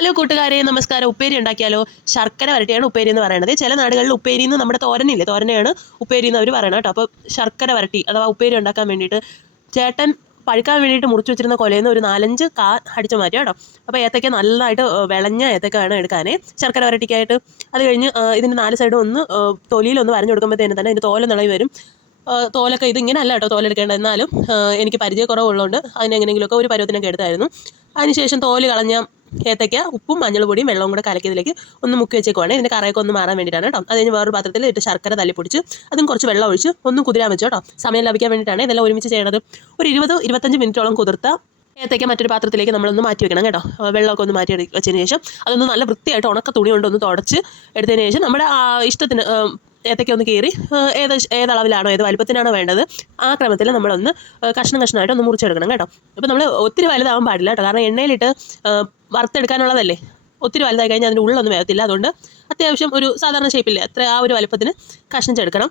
Hello കൂട്ടുകാരെ നമസ്കാരം. ഉപ്പേരി ഉണ്ടാക്കിയാലോ? ശർക്കര വരട്ടിയാണ് ഉപ്പേരി എന്ന് പറയുന്നത് ചില നാടുകളിൽ ഉപ്പേരി എന്ന് നമ്മുടെ തോരനില്ലേ? തോരനെയാണ് ഉപ്പേരി എന്ന് അവർ പറയണം കേട്ടോ. അപ്പോൾ ശർക്കര വരട്ടി അഥവാ ഉപ്പേരി ഉണ്ടാക്കാൻ വേണ്ടിയിട്ട് ചേട്ടൻ പഴുക്കാൻ വേണ്ടിയിട്ട് മുറിച്ചു വെച്ചിരുന്ന കൊലയിൽ നിന്ന് ഒരു നാലഞ്ച് കാ അടിച്ചു മാറ്റി കേട്ടോ. അപ്പോൾ ഏത്തക്ക നല്ലതായിട്ട് വിളഞ്ഞ ഏത്തക്ക വേണം എടുക്കാനേ. ശർക്കര വരട്ടിക്കായിട്ട് അത് കഴിഞ്ഞ് ഇതിന്റെ നാല് സൈഡും ഒന്ന് തൊലിയിലൊന്ന് വരഞ്ഞു കൊടുക്കുമ്പോഴത്തേനും തന്നെ ഇതിന്റെ തോല നിളയി വരും. തോലൊക്കെ ഇതിങ്ങനെ അല്ല കേട്ടോ തോലെടുക്കേണ്ടത്. എന്നാലും എനിക്ക് പരിചയക്കുറവുള്ളതുകൊണ്ട് അതിനെങ്ങനെയെങ്കിലുമൊക്കെ ഒരു പരുവത്തിനൊക്കെ എടുത്തായിരുന്നു. അതിനുശേഷം തോൽ കളഞ്ഞ ഏത്തയ്ക്ക ഉപ്പും മഞ്ഞൾപൊടിയും വെള്ളവും കൂടെ കലക്കിയതിലേക്ക് ഒന്ന് മുക്കി വെച്ചേക്കുവാണ്. ഇതിന്റെ കറയൊക്കെ ഒന്ന് മാറാൻ വേണ്ടിയിട്ടാണ് കേട്ടോ. അത് കഴിഞ്ഞ് വേറൊരു പാത്രത്തിൽ ഇട്ട് ശർക്കര തല്ലിപ്പൊടിച്ച് അതും കുറച്ച് വെള്ളം ഒഴിച്ച് ഒന്ന് കുതിരാൻ വെച്ചു കേട്ടോ. സമയം ലഭിക്കാൻ വേണ്ടിയിട്ടാണ് ഇതെല്ലാം ഒരുമിച്ച് ചെയ്യണത്. ഒരു ഇരുപത് ഇരുപത്തഞ്ച് മിനിറ്റോളം കുതിർത്ത ഏത്തയ്ക്ക മറ്റൊരു പാത്രത്തിലേക്ക് നമ്മളൊന്ന് മാറ്റി വെക്കണം കേട്ടോ. വെള്ളമൊക്കെ ഒന്ന് മാറ്റി വെച്ചതിന് ശേഷം അതൊന്ന് നല്ല വൃത്തിയായിട്ട് ഉണക്ക തുണി കൊണ്ടൊന്ന് തുടച്ച് എടുത്തതിന് ശേഷം നമ്മുടെ ഇഷ്ടത്തിന് ഏത്തയ്ക്ക ഒന്ന് കീറി ഏത് ഏത് അളവിലാണോ ഏത് വലുപ്പത്തിനാണോ വേണ്ടത് ആ ക്രമത്തിൽ നമ്മളൊന്ന് കഷ്ണം കഷ്ണമായിട്ട് ഒന്ന് മുറിച്ചെടുക്കണം കേട്ടോ. അപ്പോൾ നമ്മൾ ഒത്തിരി വലുതാവാൻ പാടില്ല കേട്ടോ. കാരണം എണ്ണയിലിട്ട് വറുത്തെടുക്കാനുള്ളതല്ലേ? ഒത്തിരി വലുതായി കഴിഞ്ഞാൽ അതിന്റെ ഉള്ളൊന്നും വേഗത്തില്ല അതുകൊണ്ട് അത്യാവശ്യം ഒരു സാധാരണ ഷേപ്പില്ലേ അത്ര ആ ഒരു വലുപ്പത്തിന് കഷ്ണം ചെടുക്കണം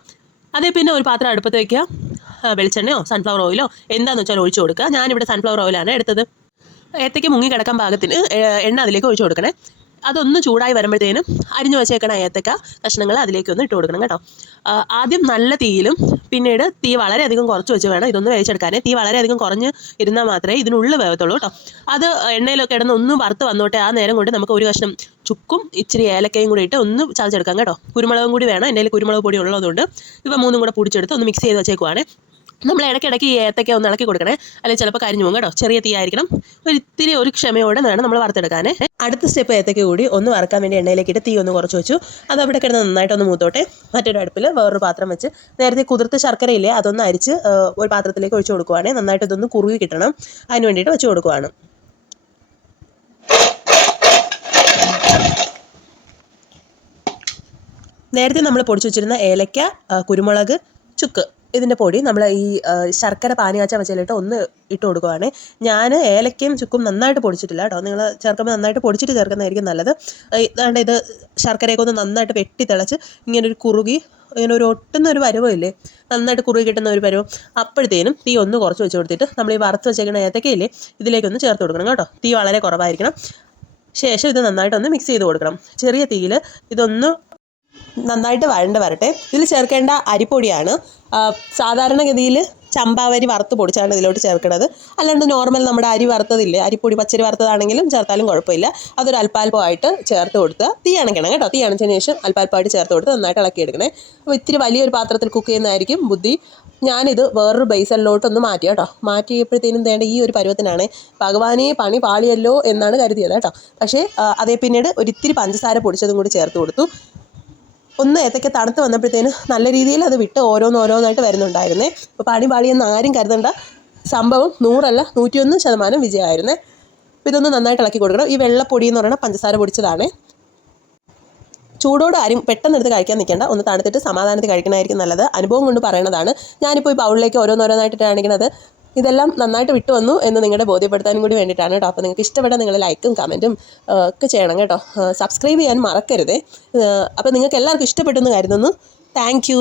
അതേ പിന്നെ ഒരു പാത്രം അടുപ്പത്ത് വയ്ക്കുക വെളിച്ചെണ്ണയോ സൺഫ്ലവർ ഓയിലോ എന്താണെന്ന് വെച്ചാൽ ഒഴിച്ചു കൊടുക്കുക. ഞാനിവിടെ സൺഫ്ലവർ ഓയിലാണ് എടുത്തത്. ഏത്തയ്ക്ക് മുങ്ങി കിടക്കാൻ പാകത്തിന് എണ്ണ അതിലേക്ക് ഒഴിച്ചു കൊടുക്കണേ. അതൊന്ന് ചൂടായി വരുമ്പോഴത്തേനും അരിഞ്ഞു വച്ചേക്കണ ഏത്തക്ക കഷ്ണങ്ങൾ അതിലേക്ക് ഒന്ന് ഇട്ട് കൊടുക്കണം കേട്ടോ. ആദ്യം നല്ല തീയിലും പിന്നീട് തീ വളരെയധികം കുറച്ച് വെച്ച് വേണം ഇതൊന്ന് വേവിച്ചെടുക്കാനേ. തീ വളരെയധികം കുറഞ്ഞ് ഇരുന്നാൽ മാത്രമേ ഇതിനുള്ളിൽ വേവത്തുള്ളൂ കേട്ടോ. അത് എണ്ണയിലൊക്കെ ഇടുന്ന ഒന്ന് വറുത്ത് വന്നോട്ടെ ആ നേരം കൊണ്ട് നമുക്ക് ഒരു കഷ്ണം ചുക്കും ഇച്ചിരി ഏലക്കയും കൂടി ഇട്ട് ഒന്ന് ചതച്ചെടുക്കാം കേട്ടോ. കുരുമുളകും കൂടി വേണം. കയ്യിൽ കുരുമുളക് പൊടി ഉള്ളതുകൊണ്ട് ഇവ മൂന്നും കൂടെ പൊടിച്ചെടുത്ത് ഒന്ന് മിക്സ് ചെയ്ത് വെച്ചേക്കുവാണ്. നമ്മൾ ഇടയ്ക്കിടയ്ക്ക് ഈ ഏത്തക്ക ഒന്ന് ഇളക്കി കൊടുക്കണേ. അല്ലെങ്കിൽ ചിലപ്പോൾ കരിഞ്ഞു പോകും കേട്ടോ. ചെറിയ തീ ആയിരിക്കണം. ഒരു ഇത്തിരി ഒരു ക്ഷമയോടെ വേണം നമ്മൾ വറുത്തെടുക്കാനേ. അടുത്ത സ്റ്റെപ്പ് ഏത്തക്ക കൂടി ഒന്ന് വറുക്കാൻ വേണ്ടി എണ്ണയിലേക്ക് ഇട്ട് തീ ഒന്ന് കുറച്ച് വെച്ചു. അത് അവിടെ കിടന്ന് നന്നായിട്ടൊന്ന് മൂത്തോട്ടെ. മറ്റൊരു അടുപ്പിൽ വേറൊരു പാത്രം വെച്ച് നേരത്തെ കുതിർത്ത ശർക്കരയില്ലേ അതൊന്ന് അരിച്ച് ഒരു പാത്രത്തിലേക്ക് ഒഴിച്ചു കൊടുക്കുവാണേ. നന്നായിട്ട് ഇതൊന്ന് കുറുകി കിട്ടണം. അതിന് വേണ്ടിയിട്ട് വെച്ച് കൊടുക്കുവാണ്. നേരത്തെ നമ്മൾ പൊടിച്ചു വെച്ചിരുന്ന ഏലക്ക കുരുമുളക് ചുക്ക്. ഇതിന്റെ പൊടി നമ്മൾ ഈ ശർക്കര പാനിയാച്ച വെച്ചിട്ട് ഒന്ന് ഇട്ട് കൊടുക്കുവാണ്. ഞാൻ ഏലക്കയും ചുക്കും നന്നായിട്ട് പൊടിച്ചിട്ടില്ല കേട്ടോ. നിങ്ങൾ ചേർക്കുമ്പോൾ നന്നായിട്ട് പൊടിച്ചിട്ട് ചേർക്കുന്നതായിരിക്കും നല്ലത്. അതുകൊണ്ട് ഇത് ശർക്കരയൊക്കെ ഒന്ന് നന്നായിട്ട് വെട്ടി തിളച്ച് ഇങ്ങനെ ഒരു കുറുകി ഇങ്ങനെ ഒരു ഒട്ടുന്ന ഒരു പരുവം ഇല്ലേ? നന്നായിട്ട് കുറുകി കിട്ടുന്ന ഒരു പരുവം. അപ്പോഴത്തേനും തീ ഒന്ന് കുറച്ച് വെച്ച് കൊടുത്തിട്ട് നമ്മൾ ഈ വറുത്ത് വെച്ചേക്കുന്ന ഏത്തക്കയില്ലേ ഇതിലേക്കൊന്ന് ചേർത്ത് കൊടുക്കണം കേട്ടോ. തീ വളരെ കുറവായിരിക്കണം. ശേഷം ഇത് നന്നായിട്ടൊന്ന് മിക്സ് ചെയ്ത് കൊടുക്കണം. ചെറിയ തീയിൽ ഇതൊന്ന് നന്നായിട്ട് വഴണ്ട് വരട്ടെ. ഇതിൽ ചേർക്കേണ്ട അരിപ്പൊടിയാണ്. സാധാരണഗതിയിൽ ചമ്പാവരി വറുത്ത് പൊടിച്ചാണ് ഇതിലോട്ട് ചേർക്കുന്നത്. അല്ലാണ്ട് നോർമൽ നമ്മുടെ അരി വറുത്തതില്ലേ അരിപ്പൊടി പച്ചരി വറുത്തതാണെങ്കിലും ചേർത്താലും കുഴപ്പമില്ല. അതൊരു അല്പാൽപ്പമായിട്ട് ചേർത്ത് കൊടുത്ത് തീ അണയ്ക്കണം കേട്ടോ. തീ അണച്ചതിന് ശേഷം അല്പാൽപ്പമായിട്ട് ചേർത്ത് കൊടുത്ത് നന്നായിട്ട് ഇളക്കിയെടുക്കണേ അപ്പോൾ ഇത്തിരി വലിയൊരു പാത്രത്തിൽ കുക്ക് ചെയ്യുന്നതായിരിക്കും ബുദ്ധി. ഞാനിത് വേറൊരു ബേസലിലോട്ടൊന്ന് മാറ്റി കേട്ടോ. മാറ്റിയപ്പോഴത്തേനും വേണ്ട ഈ ഒരു പരുവത്തിനാണ് ഭഗവാനെ പണി പാളിയല്ലോ എന്നാണ് കരുതിയത് കേട്ടോ. പക്ഷേ അതേ പിന്നീട് ഒരിത്തിരി പഞ്ചസാര പൊടിച്ചതും കൂടി ചേർത്ത് കൊടുത്തു. ഒന്ന് ഏത്തക്ക തണുത്ത് വന്നപ്പോഴത്തേന് നല്ല രീതിയിൽ അത് വിട്ട് ഓരോന്നോരോന്നായിട്ട് വരുന്നുണ്ടായിരുന്നേ. അപ്പോൾ പണി പാളിയെന്ന് ആരും കരുതണ്ട. സംഭവം നൂറല്ല നൂറ്റിയൊന്ന് ശതമാനം വിജയമായിരുന്നേ. അപ്പോൾ ഇതൊന്ന് നന്നായിട്ട് ഇളക്കി കൊടുക്കണം. ഈ വെള്ളപ്പൊടി എന്ന് പറയുന്നത് പഞ്ചസാര പൊടിച്ചതാണ്. ചൂടോട് ആരും പെട്ടെന്ന് എടുത്ത് കഴിക്കാൻ നിൽക്കേണ്ട. ഒന്ന് തണുത്തിട്ട് സമാധാനത്തിൽ കഴിക്കണമായിരിക്കും നല്ലത്. അനുഭവം കൊണ്ട് പറയണതാണ്. ഞാനിപ്പോൾ ഈ ബൗളിലേക്ക് ഓരോന്നോരോന്നായിട്ട് കാണിക്കണത്. ഇതെല്ലാം നന്നായിട്ട് വിട്ടു വന്നു എന്ന് നിങ്ങളുടെ ബോധ്യപ്പെടുത്താനും കൂടി വേണ്ടിയിട്ടാണ് കേട്ടോ. അപ്പോൾ നിങ്ങൾക്ക് ഇഷ്ടപ്പെട്ടാൽ നിങ്ങൾ ലൈക്കും കമന്റും ഒക്കെ ചെയ്യണം കേട്ടോ. സബ്സ്ക്രൈബ് ചെയ്യാൻ മറക്കരുതേ. അപ്പോൾ നിങ്ങൾക്ക് എല്ലാവർക്കും ഇഷ്ടപ്പെട്ടെന്ന് കരുതുന്നു. താങ്ക്